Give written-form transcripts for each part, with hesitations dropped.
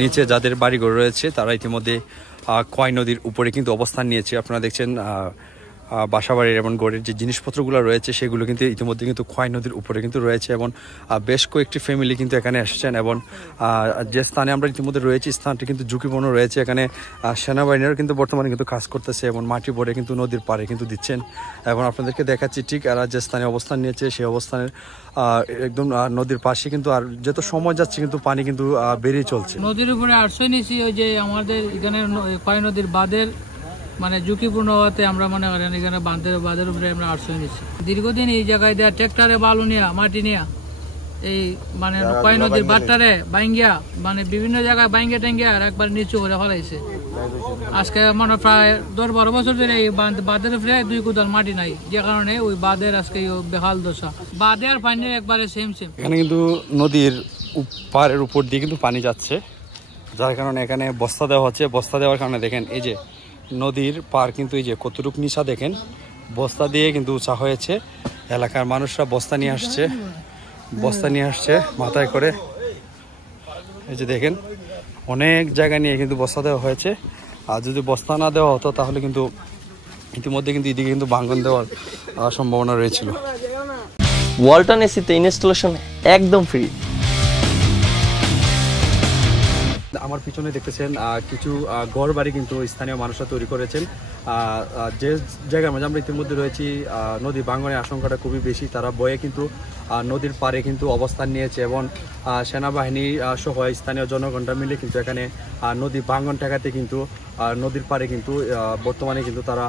নিচে যাদের বাড়িঘর রয়েছে তারা ইতিমধ্যে খোয়াই নদীর উপরে কিন্তু অবস্থান নিয়েছে। আপনারা দেখছেন বাসাবাড়ির এবং গড়ের যে জিনিসপত্রগুলো রয়েছে সেগুলো কিন্তু ইতিমধ্যে কিন্তু খোয়াই নদীর উপরে কিন্তু রয়েছে এবং বেশ কয়েকটি ফ্যামিলি কিন্তু এখানে এসেছেন এবং যে স্থানে আমরা ইতিমধ্যে রয়েছি স্থানটি কিন্তু ঝুঁকিপূর্ণ রয়েছে। এখানে সেনাবাহিনীরা কিন্তু বর্তমানে কিন্তু কাজ করতেছে এবং মাটি ভরে কিন্তু নদীর পাড়ে কিন্তু দিচ্ছেন এবং আপনাদেরকে দেখাচ্ছি ঠিক এরা যে স্থানে অবস্থান নিয়েছে সেই অবস্থানের একদম নদীর পাশে কিন্তু আর যত সময় যাচ্ছে কিন্তু পানি কিন্তু বেড়েই চলছে। নদীর উপরে আশ্রয় নিয়েছি ওই যে আমাদের এখানে খোয়াই নদীর বাঁধের মানে ঝুঁকিপূর্ণ হওয়াতে আমরা মনে করেন এখানে বাঁধের উপরে আমরা আশ্রয় নিচ্ছি। দীর্ঘদিন এই জায়গায় দেওয়া ট্রাক্টরে বালু নিয়ে মাটি নিয়ে এই মানে খোয়াই নদীর বাঁধটারে বাইঙ্গিয়া মানে বিভিন্ন জায়গায় বাইঙ্গিয়া টাঙ্গিয়া আর একবার নিচু করে ফেলাইছে। আজকে মানে প্রায় 10-12 বছর ধরে এই বাঁধের উপরে 2 কোদাল মাটি নাই, যে কারণে ওই বাঁধের আজকে বেহাল দশা। বাঁধে আর পানি একবারে সেম। এখানে কিন্তু নদীর পাড়ের উপর দিয়ে কিন্তু পানি যাচ্ছে, যার কারণে এখানে বস্তা দেওয়া হচ্ছে। বস্তা দেওয়ার কারণে দেখেন এই যে নদীর পার কিন্তু এই যে কতটুক নিচা দেখেন, বস্তা দিয়ে কিন্তু উঁচা হয়েছে। এলাকার মানুষরা বস্তা নিয়ে আসছে মাথায় করে। এই যে দেখেন অনেক জায়গা নিয়ে কিন্তু বস্তা দেওয়া হয়েছে। আর যদি বস্তা না দেওয়া হতো তাহলে কিন্তু ইতিমধ্যে কিন্তু এদিকে কিন্তু ভাঙন দেওয়ার সম্ভাবনা রয়েছিল। ওয়ালটন এসিতে ইনস্টলেশন একদম ফ্রি। আমার পিছনে দেখতেছেন কিছু ঘর বাড়ি কিন্তু স্থানীয় মানুষরা তৈরি করেছেন। যে জায়গার মাঝে আমরা ইতিমধ্যে রয়েছি নদী ভাঙনের আশঙ্কাটা খুবই বেশি। তারা বয়ে কিন্তু নদীর পাড়ে কিন্তু অবস্থান নিয়েছে এবং সেনাবাহিনী সহ স্থানীয় জনগণরা মিলে কিন্তু এখানে নদী ভাঙন ঠেকাতে কিন্তু নদীর পাড়ে কিন্তু বর্তমানে কিন্তু তারা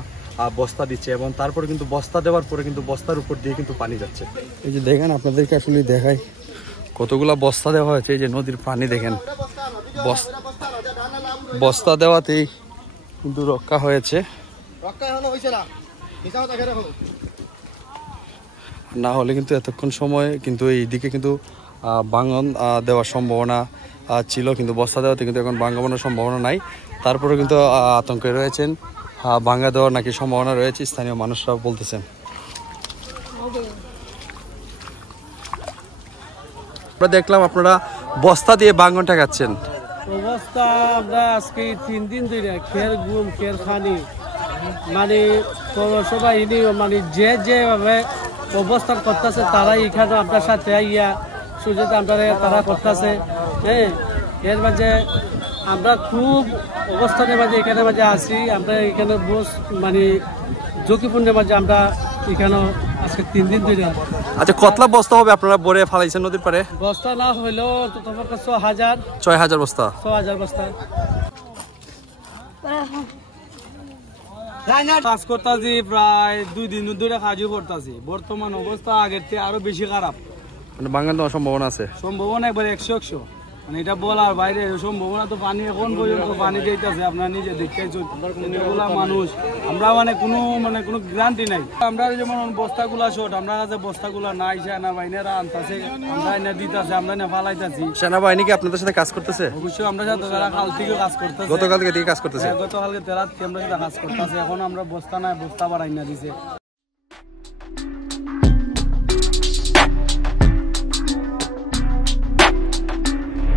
বস্তা দিচ্ছে এবং তারপরে কিন্তু বস্তা দেওয়ার পরে কিন্তু বস্তার উপর দিয়ে কিন্তু পানি যাচ্ছে। এই যে দেখেন আপনাদেরকে আসলে দেখাই কতগুলা বস্তা দেওয়া হয়েছে। এই যে নদীর পানি দেখেন, বস্তা দেওয়াতেই কিন্তু রক্ষা হয়েছে, না হলে কিন্তু এতক্ষণ সময় কিন্তু এই দিকে কিন্তু ভাঙন দেওয়ার সম্ভাবনা ছিল, কিন্তু বস্তা দেওয়াতে কিন্তু এখন ভাঙানোর সম্ভাবনা নাই। তারপরে কিন্তু আতঙ্কে রয়েছেন, ভাঙা দেওয়ার নাকি সম্ভাবনা রয়েছে স্থানীয় মানুষরা বলতেছেন। আমরা দেখলাম আপনারা বস্তা দিয়ে ভাঙন ঠেকাচ্ছেন। অবস্থা আমরা আজকে 3 দিন ধরে খের গুম খের খানি মানে পৌরসভা মানে যেভাবে অবস্থান করতেছে তারাই এখানে আপনার সাথে ইয়া সুযোগ তারা করতেছে। হ্যাঁ, এর মাঝে আমরা খুব অবস্থানের মাঝে এখানে মাঝে আসি। আমরা এখানে মানে ঝুঁকিপূর্ণের মাঝে আমরা এখানে আজকে 3 দিন ধরে। আচ্ছা, কতলা বস্তা হবে আপনারা বরে ফেলাইছেন নদীর পারে? বস্তা না হইলেও তোমার 6,000 বস্তা। 6,000 বস্তা কাজ করতেছি, প্রায় 2 দিন ধরে কাজও করতেছি। বর্তমান অবস্থা আগের থেকে আরো বেশি খারাপ, মানে ভাঙন দেওয়ার সম্ভাবনা আছে। সম্ভাবনা একবার 100 মানে এটা বলার বাইরে সম্ভাবনা। তো পানি এখন পর্যন্ত পানি দিতেছে, আপনারা নিজে দেখতেছেন। এগুলা মানুষ আমরা মানে কোনো গ্যারান্টি নাই। আমরা যেমন বস্তাগুলা শর্ট, আমরা কাছে বস্তাগুলা নাই, সেনাবাহিনীরা আনতেছে, আমরা এনে দিতেছে, আমরা এনে ফালাইতেছি। সেনাবাহিনী কি আপনাদের সাথে কাজ করতেছে? অবশ্যই আমরা সাথে তারা কাল থেকে কাজ করতেছে। গতকালকে থেকে কাজ করতেছে? গতকালকে রাত আমরা সাথে কাজ করতেছে। এখন আমরা বস্তা নাই, বস্তা বাড়াই না দিছে।